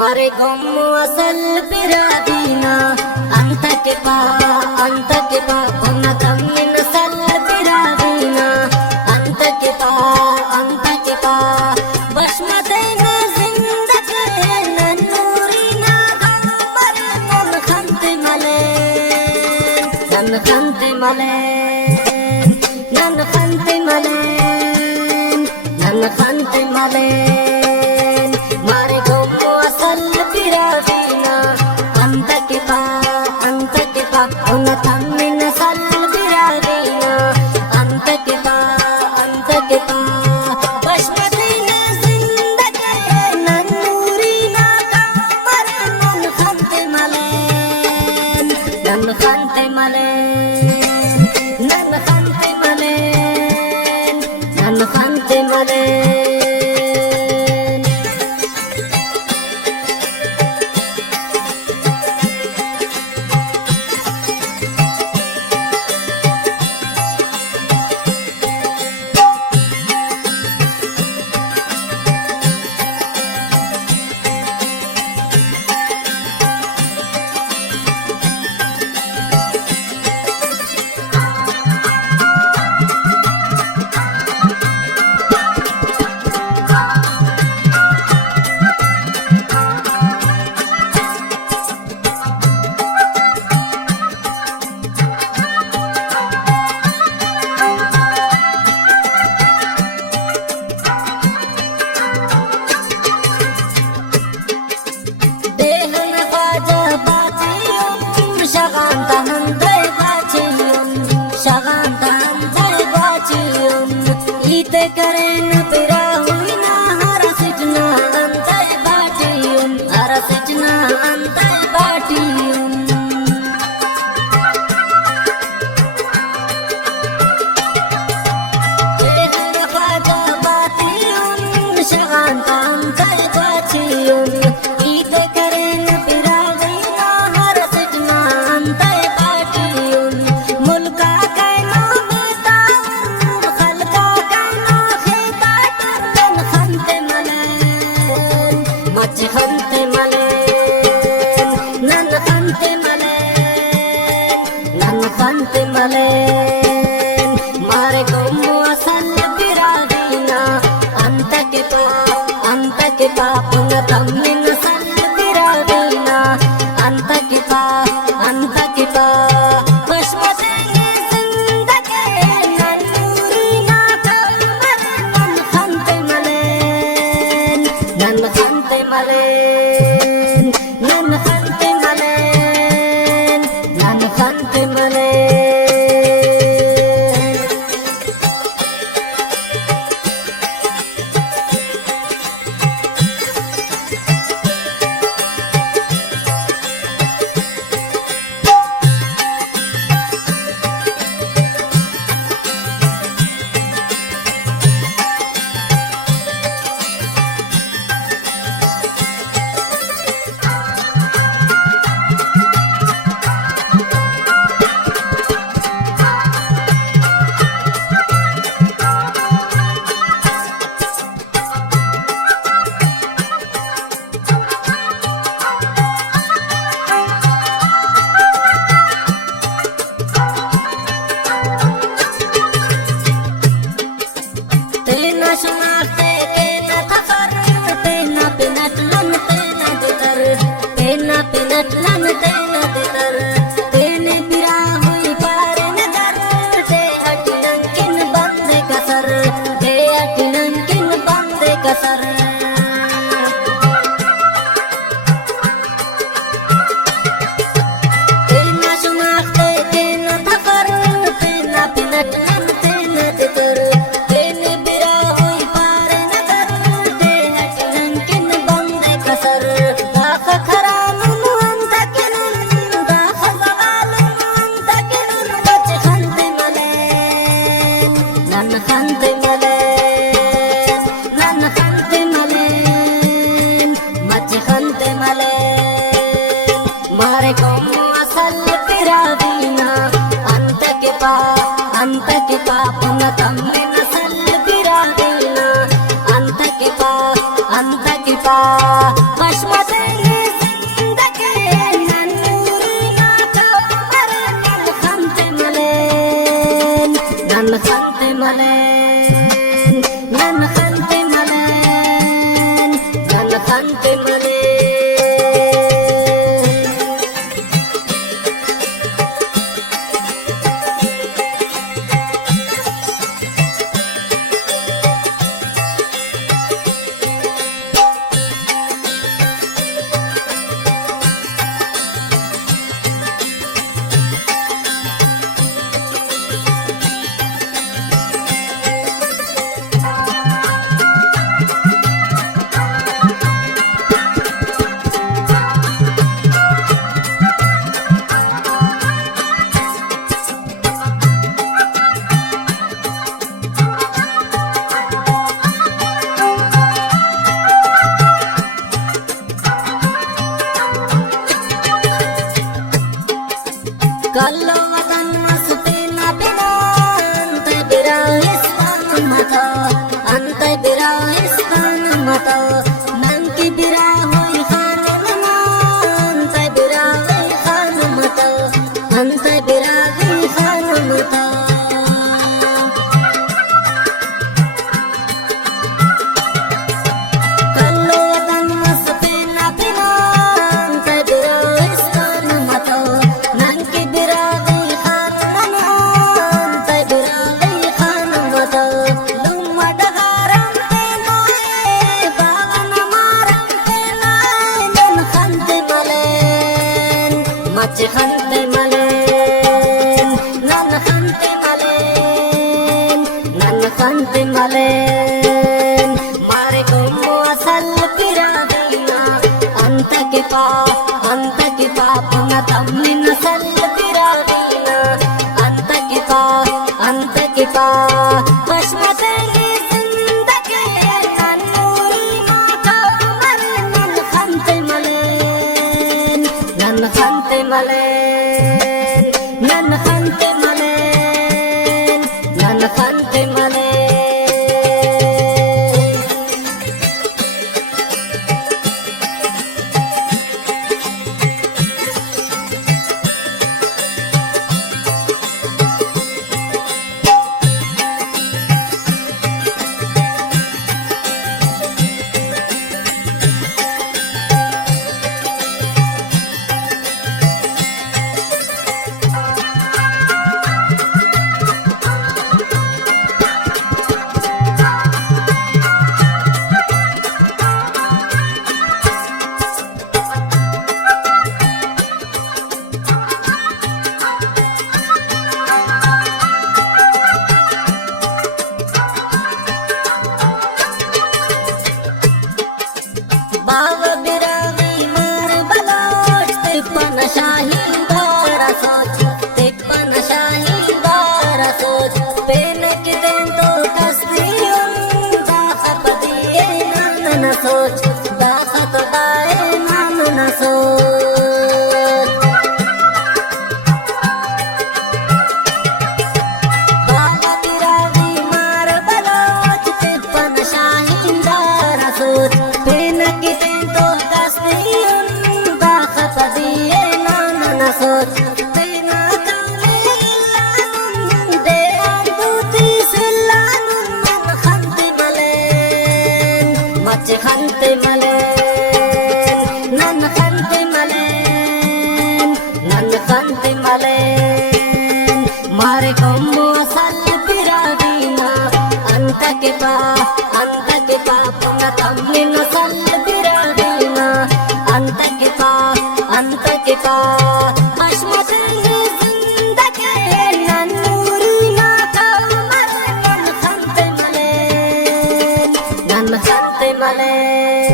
मारे गम्मो असल पिरादीना अंत के पा पुन्ना तम्मिन सल पिरादीना अंत के पा बशमतेना जिंदगी नूरीना गम्बर नन खंते मले नन खंते मले नन खंते मले नन खंते मले मारे गम्मो असल पिरादीना अंत के पा पुन्ना तम्मिन सल पिरादीना अंत के पा बशमतेना जिंदगी नूरीना गम्बर नन खंते मले नन खंते मले नन खंते मले नन खंते मले ite karen pira huina hara sitna antai batiyun ehra faja batiyun shaganta antai batiyun ite karen pira huina hara sitna antai batiyun mulka kaino betaun khalqa much Khante मले none Khante मले none Khante मले मारे गम्मो असल पिरादीना अंत के पा पुन्ना तम्मिन सल पिरादीना अंत के पा बशमतेना जिंदगी नूरीना गम्बर नन खंते मले नन खंते मले नन खंते मले नन खंते मले मारे गम्मो असल पिरादीना अंत के पा पुन्ना तम्मिन सल पिरादीना अंत के पा बशमतेना malen nan khante malen nan khante malen Kalau watan masukin apina antai birahistan mata nangki birahoi khane mana antai birahi khane mata Kalau watan masukin apina antai birahistan mata Mace khante malen nan khante malen mare kommo asal piradina anta ke pa puna tamni nasal piradina anta ke pa pasmate zindagi nanuri mata mare nan khante malen nan khante malen Bawa birahi mar balot tipana shahi bara soch pen ke den to kasriyun da khapdiye nan soch da khatdae nan soch Bawa birahi mar balot tipana shahi bara soch Soch tina kami ilanun de antuti silanun nan khante malen mace khante malen nan khante malen mare kommo asal piradina anta ke pa puna tamni nasal piradina anta ke pa Khante malen